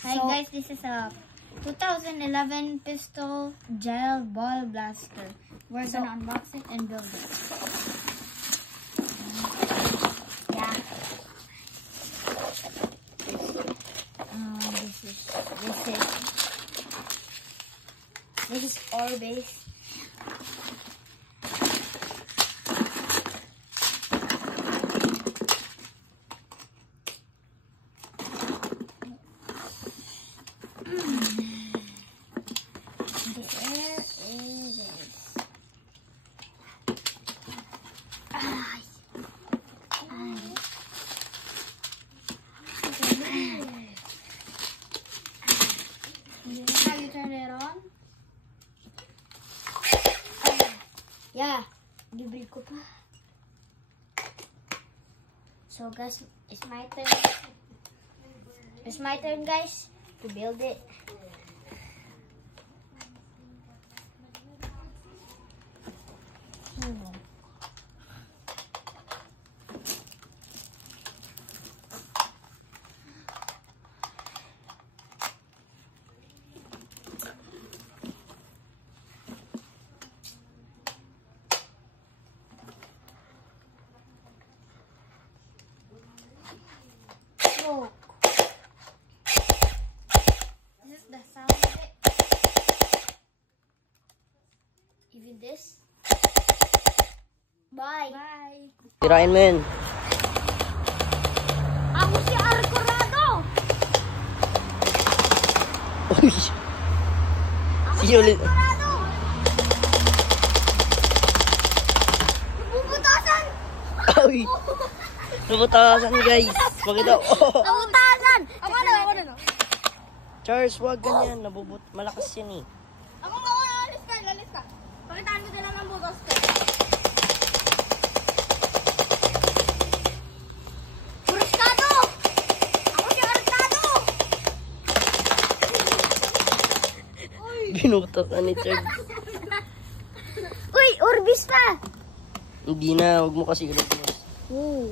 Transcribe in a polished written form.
Hi guys, this is a 2011 pistol gel ball blaster. We're gonna unbox it and build it. Yeah. This is all base. Yeah, bibili ko pa. So guys, it's my turn. It's my turn guys to build it. This is the sound of it. Even this. Bye. Bye. Tirain mo yun. Ako si Arcorado. Uy. Sino ulit? Arcorado. Nabubutasan. Uy. Nabutasan guys. Pakita. Nabubutasan. Ako na. Charles, wag ganyan. Malakas yan eh. Ako, lalis ka. Pakitaan mo din naman butas ko. Arcado! Ako si Arcado! Binutasan ni Charles. Uy, Orbis pa! Hindi na, wag mo kasi ilabas. Oh.